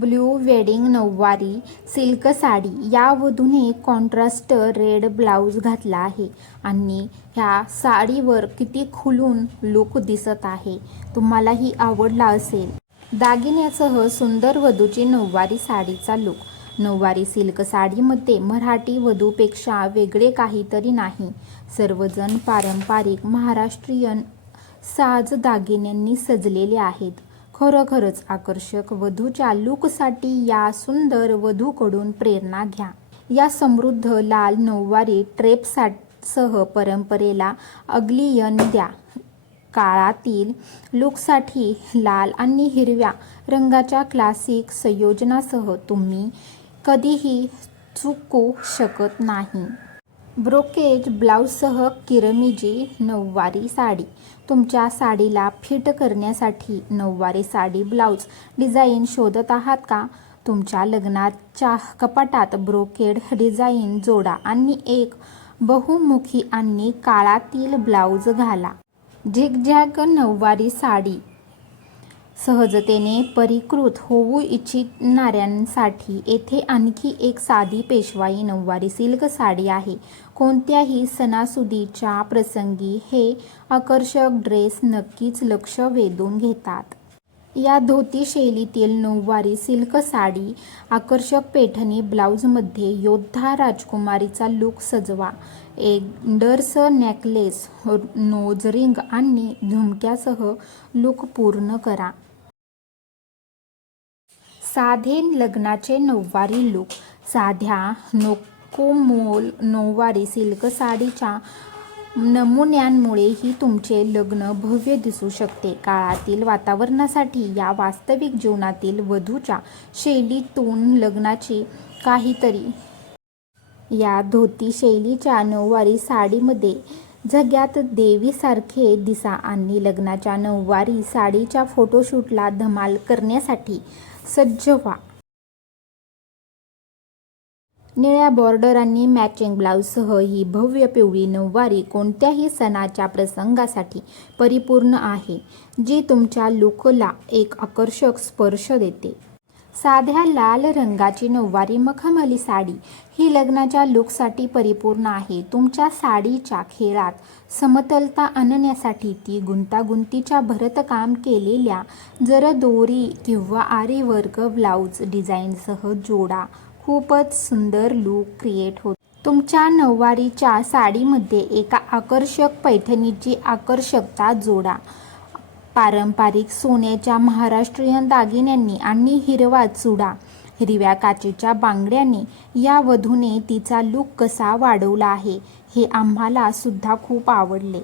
Blue wedding Nauvari silk sari या वधूने contrast red blouse घातला आहे. आणि ह्या साडीवर किती खुलून लुक दिसत आहे. तुम्हालाही आवडला असेल. दागिन्यासह सुंदर वधूची नऊवारी साडीचा लुक नऊवारी सिल्क साडीमध्ये मराठी वधूपेक्षा वेगळे काहीतरी नाही. सर्वजण पारंपरिक महाराष्ट्रीयन साज दागिन्यांनी सजलेले आहेत. खरोखरच आकर्षक. वधूच्या लुकसाठी या सुंदर वधूकडून प्रेरणा घ्या. या समृद्ध लाल नऊवारी ट्रेपसह परंपरेला अग्लियन द्या. काळातील लुकसाठी लाल आणि हिरव्या रंगाच्या क्लासिक संयोजनासह तुम्ही कधीही चुकू शकत नाही. ब्रोकेज ब्लाऊजसह किरमिजी नऊवारी साडी. तुमच्या साडीला फिट करण्यासाठी नऊवारी साडी ब्लाऊज. डिझाईन शोधत आहात का? तुमच्या लग्नाच्या कपाटात ब्रोकेड डिझाईन जोडा आणि एक बहुमुखी आणि काळातील ब्लाऊज घाला. झिगझॅग नऊवारी साडी. सहजतेने परिकृत होऊ इच्छिणाऱ्यांसाठी येथे आणखी एक साधी पेशवाई नऊवारी सिल्क साडी आहे. कोणत्याही सणासुदीच्या प्रसंगी हे आकर्षक ड्रेस नक्कीच लक्ष वेधून घेतात. या धोती शैलीतील नऊवारी सिल्क साडी आकर्षक पैठणी ब्लाऊजमध्ये योद्धा राजकुमारीचा लुक सजवा. एंडर्स नेकलेस नोज रिंग आणि झुमक्यासह लुक पूर्ण करा. साधे लग्नाचे नऊवारी लुक साध्या नोकोमोल नऊवारी सिल्क साडीच्या नमुन्यांमुळे ही तुमचे लग्न भव्य दिसू शकते. काळातील वातावरणासाठी या वास्तविक जीवनातील वधूच्या शैलीतून लग्नाची काहीतरी या धोती शैलीच्या नऊवारी साडीमध्ये जग्यात देवीसारखे दिसा आणि लग्नाच्या नऊवारी साडीच्या फोटोशूटला धमाल करण्यासाठी सज्ज व्हा. निळ्या बॉर्डर आणि मॅचिंग ब्लाऊजसह ही भव्य पिवळी नऊवारी कोणत्याही सणाच्या प्रसंगासाठी परिपूर्ण आहे जी तुमच्या लुकला एक आकर्षक स्पर्श देते. साध्या लाल रंगाची नऊवारी मखमली साडी. ही लग्नाच्या लुकसाठी परिपूर्ण आहे. तुमच्या साडीच्या खेळात समतलता आणण्यासाठी ती गुंतागुंतीच्या भरतकाम केलेल्या जर दोरी किंवा आरी वर्क ब्लाऊज डिझाईनसह जोडा. खूपच सुंदर लुक क्रिएट होतो. तुमच्या नऊवारीच्या साडीमध्ये एका आकर्षक पैठणीची आकर्षकता जोडा. पारंपरिक सोन्याच्या महाराष्ट्रीयन दागिन्यांनी आणि हिरवा चुडा हिरव्या काचेच्या बांगड्यांनी या वधूने तिचा लुक कसा वाढवला आहे हे आम्हाला सुद्धा खूप आवडले.